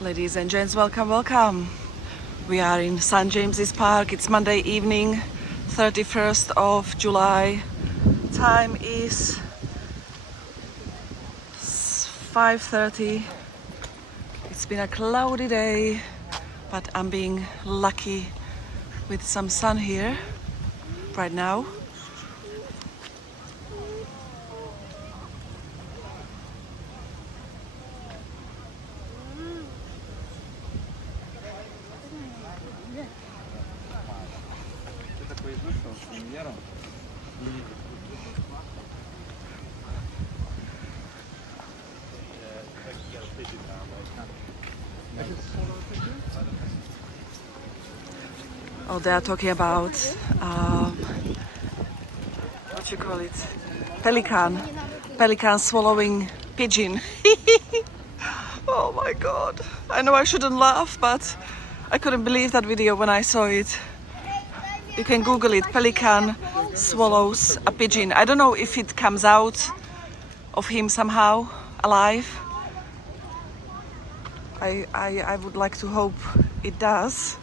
Ladies and gents, welcome, welcome. We are in St. James's Park. It's Monday evening, 31st of July. Time is 5:30. It's been a cloudy day, but I'm being lucky with some sun here right now. Oh, they are talking about what you call it? Pelican swallowing pigeon. Oh my god. I know I shouldn't laugh, but I couldn't believe that video when I saw it. You can Google it. Pelican swallows a pigeon. I don't know if it comes out of him somehow alive. I would like to hope it does.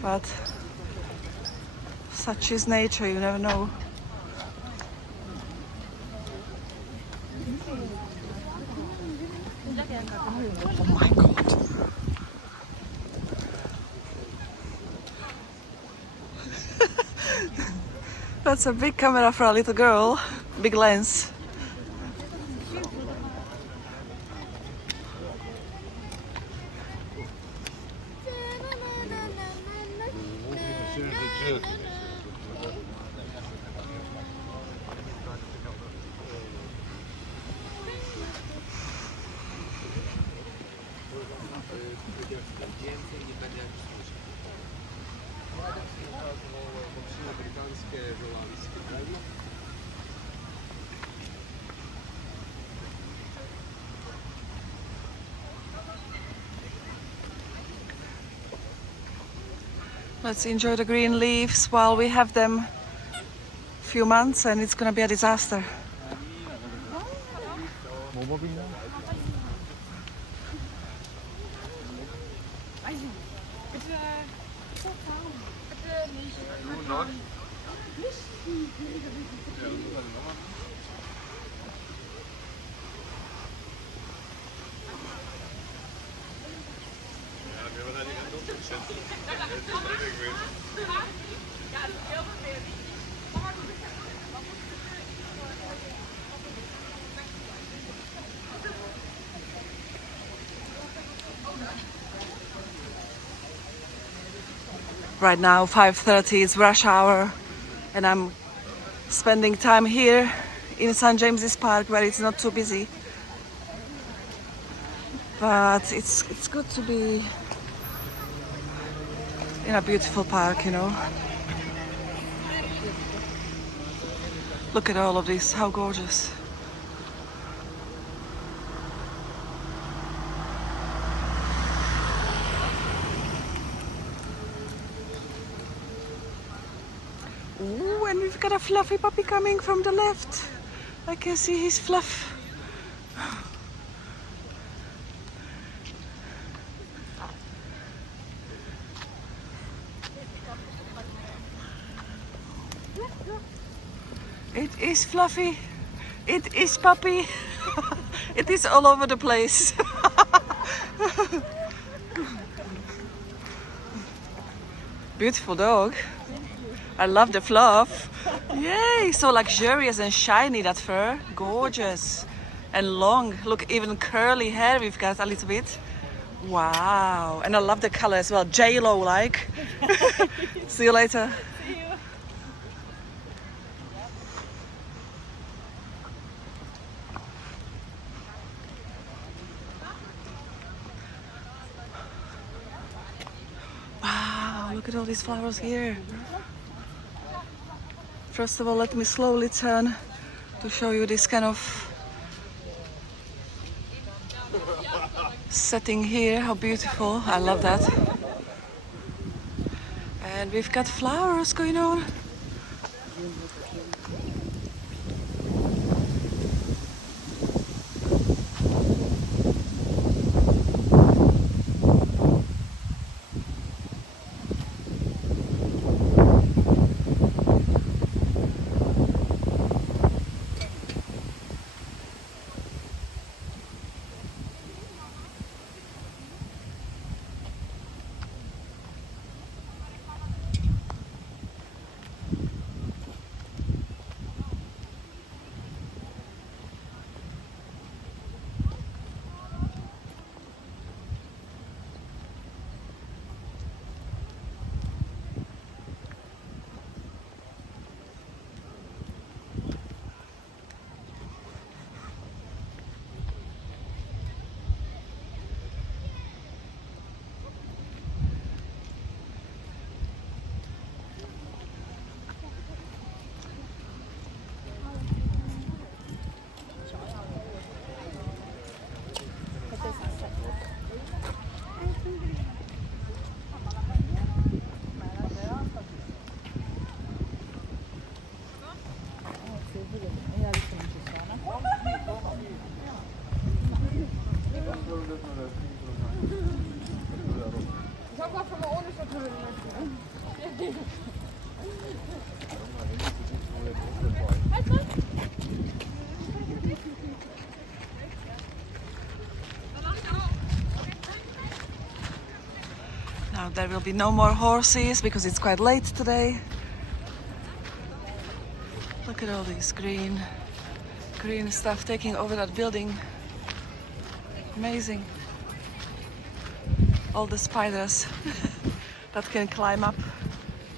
But such is nature, you never know. Oh my god. That's a big camera for a little girl. Big lens. Let's enjoy the green leaves while we have them a few months and it's gonna be a disaster. Right now 5:30 is rush hour and I'm spending time here in St. James's Park where it's not too busy. But it's good to be in a beautiful park, you know. Look at all of this, how gorgeous. Ooh, and we've got a fluffy puppy coming from the left. I can see his fluff. It is Fluffy. It is Puppy. It is all over the place. Beautiful dog. I love the fluff. Yay, so luxurious and shiny, that fur. Gorgeous. And long. Look, even curly hair we've got a little bit. Wow. And I love the color as well. J-Lo like. See you later. Wow, look at all these flowers here. First of all, let me slowly turn to show you this kind of setting here. How beautiful. I love that. And we've got flowers going on. Now there will be no more horses because it's quite late today. Look at all this green stuff taking over that building. Amazing. All the spiders that can climb up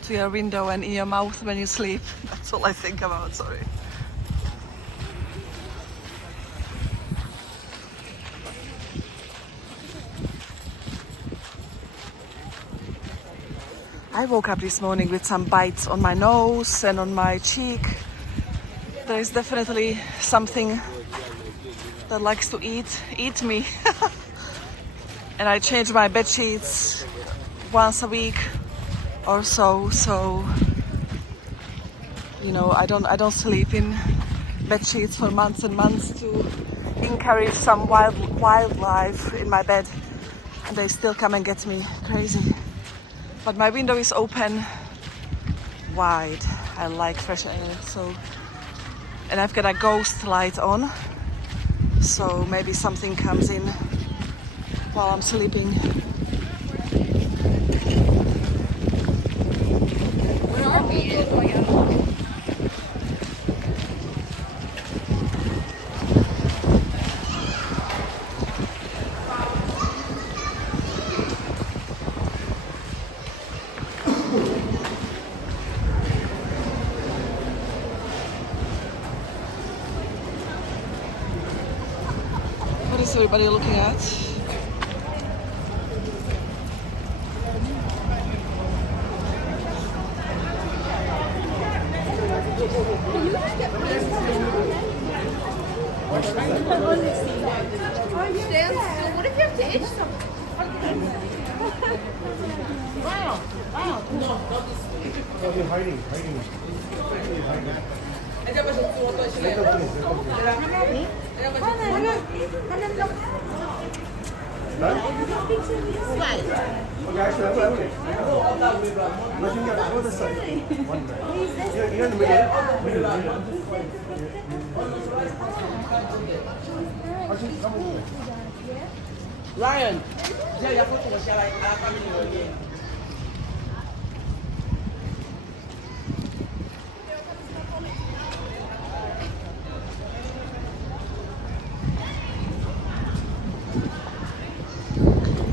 to your window and in your mouth when you sleep. That's all I think about, sorry. I woke up this morning with some bites on my nose and on my cheek. There is definitely something that likes to eat me. And I change my bed sheets once a week or so. So, you know, I don't sleep in bed sheets for months and months to encourage some wildlife in my bed, and they still come and get me. Crazy. But my window is open wide. I like fresh air, so, and I've got a ghost light on, so maybe something comes in while I'm sleeping. Where are we? What is everybody looking at? What if you have to itch something? You're hiding. Okay, actually, that's what I think the other side. One way. You're in the middle. Ryan, yeah, you're going to share like our family again.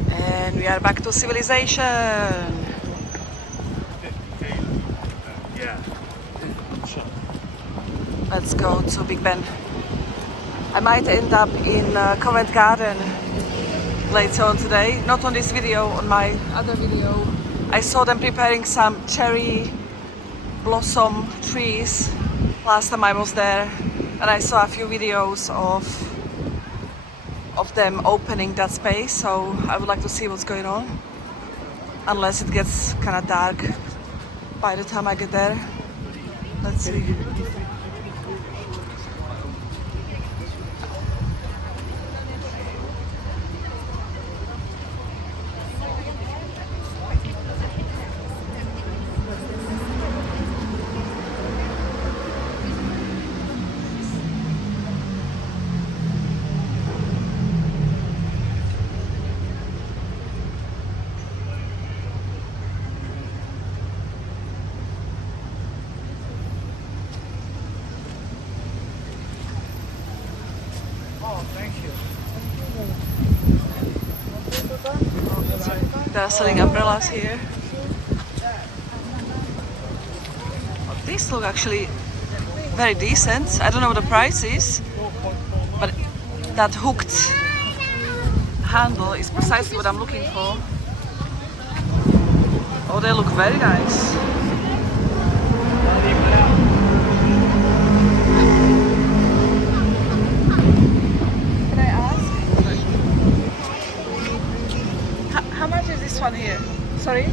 And we are back to civilization. Yeah. Let's go to Big Ben. I might end up in Covent Garden later on today. Not on this video, on my other video. I saw them preparing some cherry blossom trees last time I was there, and I saw a few videos of them opening that space, so I would like to see what's going on, unless it gets kind of dark by the time I get there. Let's see. They're selling umbrellas here. These look actually very decent. I don't know what the price is, but that hooked handle is precisely what I'm looking for. Oh, they look very nice. Can I ask? How much is this one here? Sorry?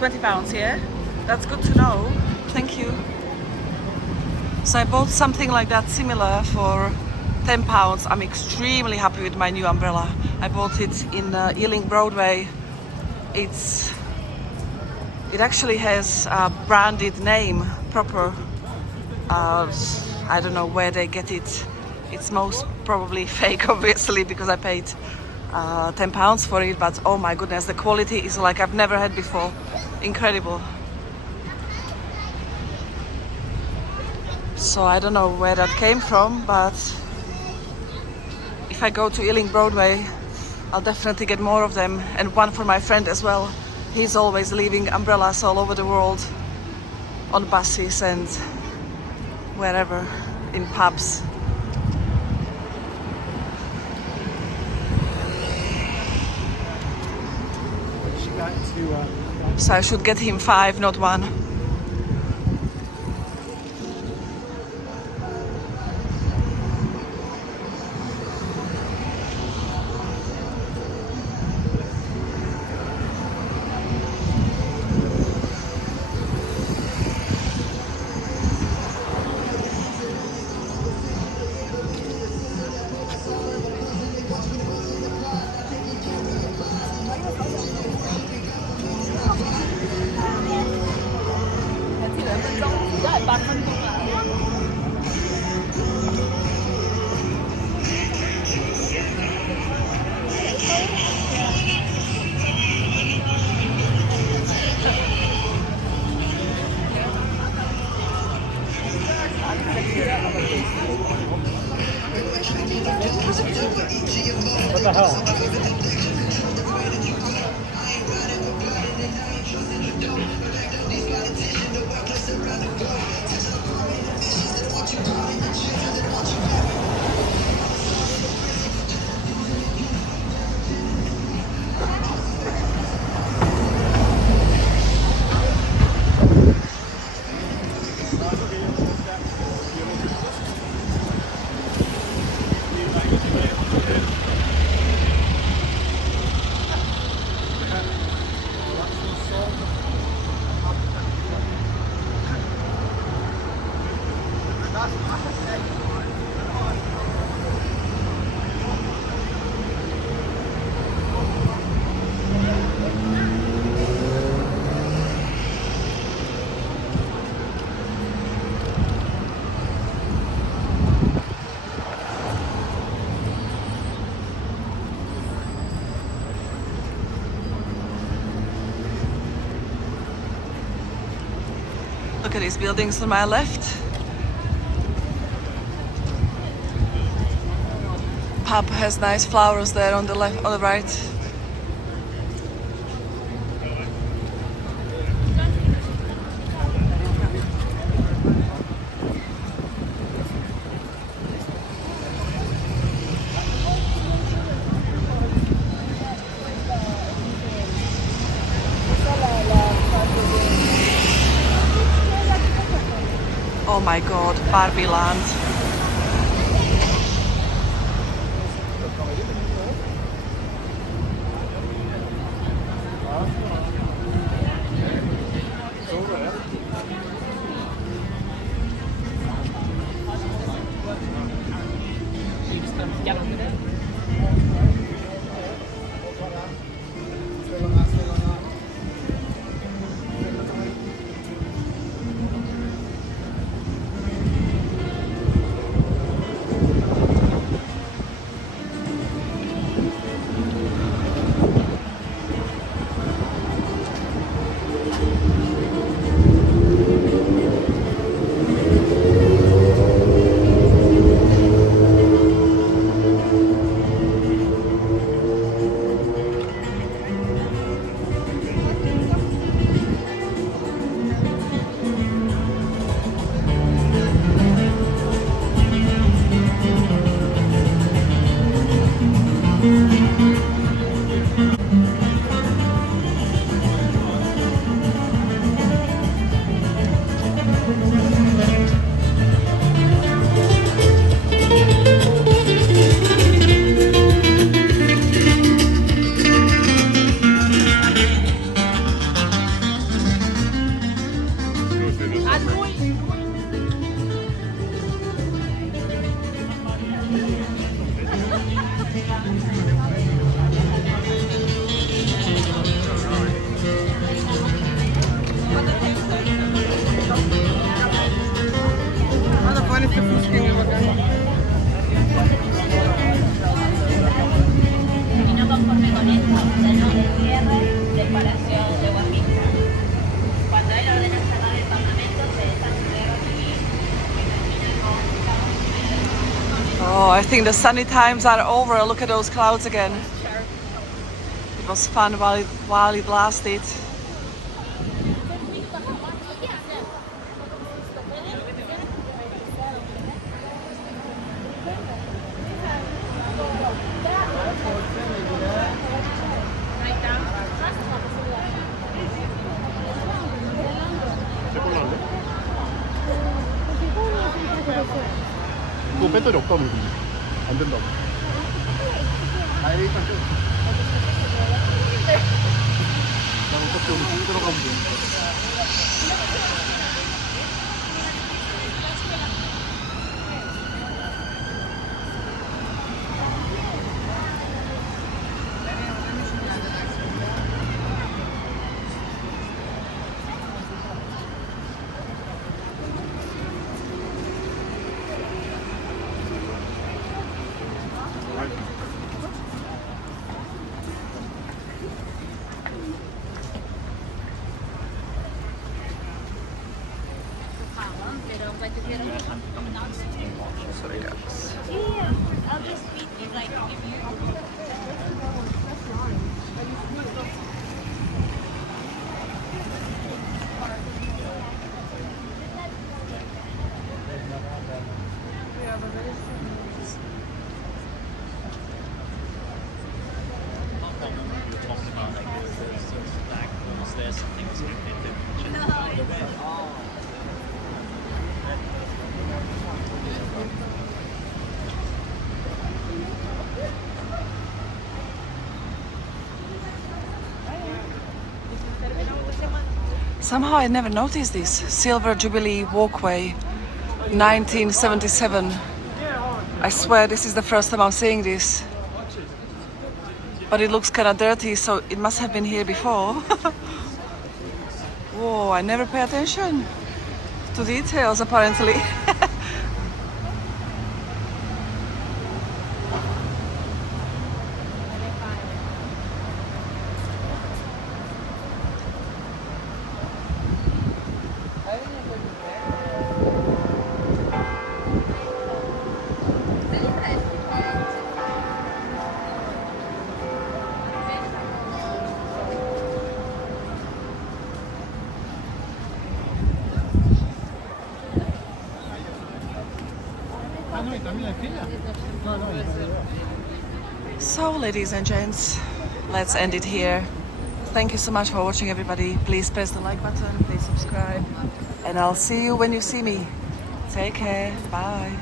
£20, yeah? That's good to know. Thank you. So I bought something like that similar for £10. I'm extremely happy with my new umbrella. I bought it in Ealing Broadway. It actually has a branded name, proper. I don't know where they get it. It's most probably fake, obviously, because I paid £10 for it. But oh my goodness, the quality is like I've never had before. Incredible. So I don't know where that came from, but if I go to Ealing Broadway, I'll definitely get more of them, and one for my friend as well. He's always leaving umbrellas all over the world on buses and wherever, in pubs. So I should get him 5, not 1. What the hell? Look at these buildings on my left. Pub has nice flowers there on the left, on the right. Oh my god, Barbie Land. Oh, I think the sunny times are over. Look at those clouds again. It was fun while it lasted. 내 걸로 할래? 그거 배터리 없다며 근데 안 된다고. 아 일단 좀. 난 어차피 여기 들어가면 돼. Sorry guys. I'll just feed you like give you. Somehow I never noticed this. Silver Jubilee Walkway, 1977. I swear this is the first time I'm seeing this. But it looks kind of dirty, so it must have been here before. Whoa, I never pay attention to details apparently. So, ladies and gents, let's end it here. Thank you so much for watching, everybody. Please press the like button, please subscribe, and I'll see you when you see me. Take care. Bye.